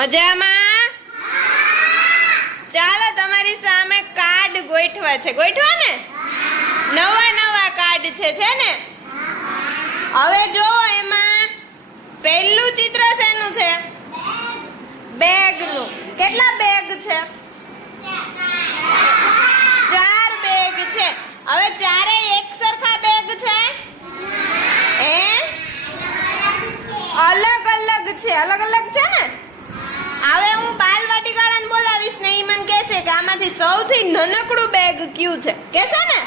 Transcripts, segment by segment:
મજામાં? ચાલો તમારી સામે કાર્ડ ગોઠવા છે. ગોઠવા ને? નવા નવા કાર્ડ છે ને? હવે જો એમાં પહેલું ચિત્ર શેનું છે? બેગ નું. કેટલા બેગ છે? 4 બેગ છે. હવે ચારે એક સરખા બેગ છે? હે? અલગ અલગ છે. અલગ અલગ છે ને? હવે હું બાલવાટિકાળાને બોલાવીશ ને ઈ મને કહેશે કે આમાંથી સૌથી નાનકડું બેગ કયું છે. કહેશે ને?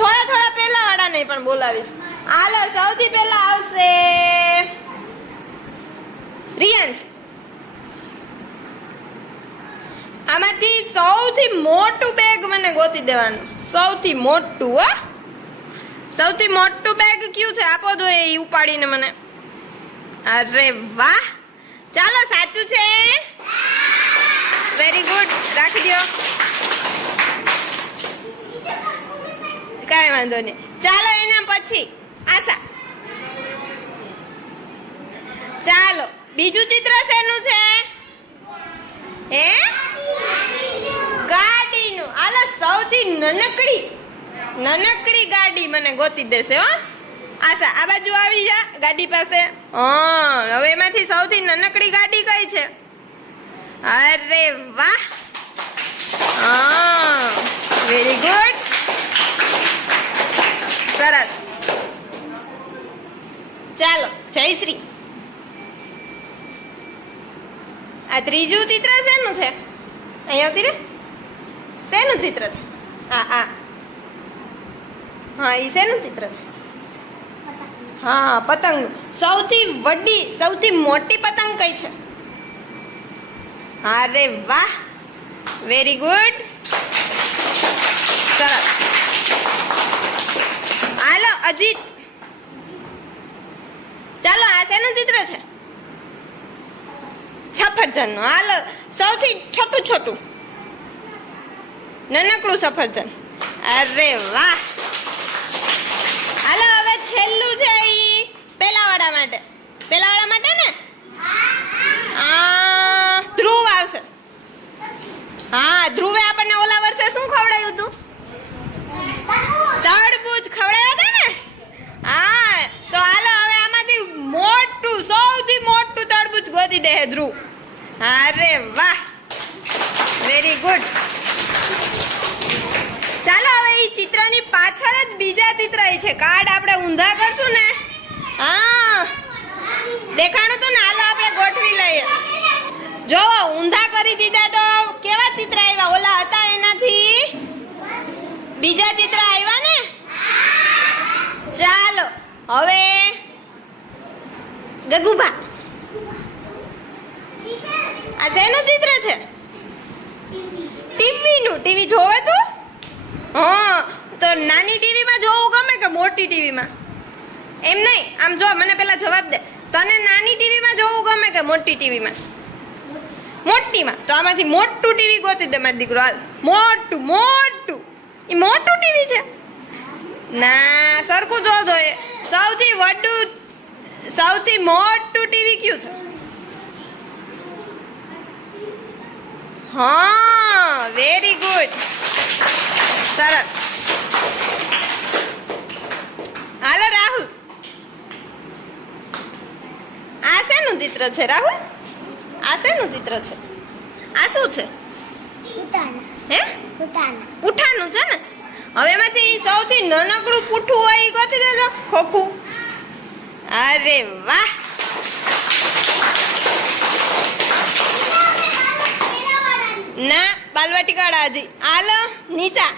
થોડા પહેલા વાળાને પણ બોલાવીશ. હાલો, સૌથી પહેલા આવશે રિયાન્સ. આમાંથી સૌથી મોટું બેગ મને ગોતી દેવાનું. સૌથી મોટું. હો, સૌથી મોટું બેગ કયું છે? આપો જોઈએ ઈ ઉપાડીને મને. અરે વાહ, ચાલો સાચું છે. વેરી ગુડ, રાખી દો. કાંઈ વાંધો નહીં. ચાલો એના પછી આશા. ચાલો બીજું ચિત્ર શેનું છે? હે? ગાડીનું. હાલો, સૌથી નાનકડી ગાડી મને ગોતી દેશે. હો આશા, આ બાજુ આવી જા ગાડી પાસે. હવે એમાંથી સૌથી નાનકડી ગાડી કઈ છે? અરે વાહ, વેરી ગુડ, સરસ. ચાલો જયશ્રી. આ ત્રીજું ચિત્ર શેનું છે? અહીંયા આવતી રે. શેનું ચિત્ર છે? હા, એ શેનું ચિત્ર છે? હા, પતંગ. સૌથી મોટી પતંગ કઈ છે? અરે વાહ, વેરી ગુડ, સરસ. હાલો અજીત. ચાલો, આ શેનું ચિત્ર છે? સફરજનનું. હાલો, સૌથી છોટું નાનકડું સફરજન. અરે વાહ. હાલો, હવે છેલ્લું છે ઈ પેલા વાળા માટે ને? ધ્રુવ આવશે. હા, ધ્રુવે આપણને ઓલા વર્ષે શું ખવડાવ્યું હતું? તરબૂચ ખવડાવ્યા હતા ને? હા, તો હાલો હવે આમાંથી સૌથી મોટું તરબૂચ ગોતી દે ધ્રુવ. અરે વાહ, વેરી ગુડ. ચાલો, હવે ઈ ચિત્રની પાછળ જ બીજા ચિત્ર છે. કાર્ડ આપણે ઊંધા કરશું ને? હા, દેખાણું તું ને? હાલો આપણે ગોઠવી લઈએ. જો ઊંધા કરી દીધા તો કેવા ચિત્ર આવ્યા? ઓલા હતા એનાથી બીજા ચિત્ર આવ્યા ને? ચાલો હવે ગગુભા, આ શેનું ચિત્ર છે? ટીવીનું. ટીવી જોવે તું? હા, તો નાની ટીવીમાં જોવું ગમે કે મોટી ટીવીમાં? એમ નહીં, આમ જો, મને પેલા જવાબ દે. તને નાની ટીવીમાં જોવું ગમે કે મોટી ટીવીમાં? મોટીમાં. તો આમાંથી મોટું ટીવી ગોતી દે મારો દીકરો. હાલ, મોટું. એ મોટું ટીવી છે? ના, સરખું જો જોઈએ. સૌથી મોટું ટીવી કયું છે? હા, વેરી ગુડ, સરસ. હાલો રાહુલ, આ શેનું ચિત્ર છે રાહુલ? આ શેનું ચિત્ર છે? આ શું છે? હે? ઉઠાનું છે ને? હવે એમાંથી સૌથી નાનકડું પૂઠું હોય એ ગોતી દેજો. ખોખું. અરે વાહ, ના, બાલવાટિકાળા હજી. હાલો નિશા.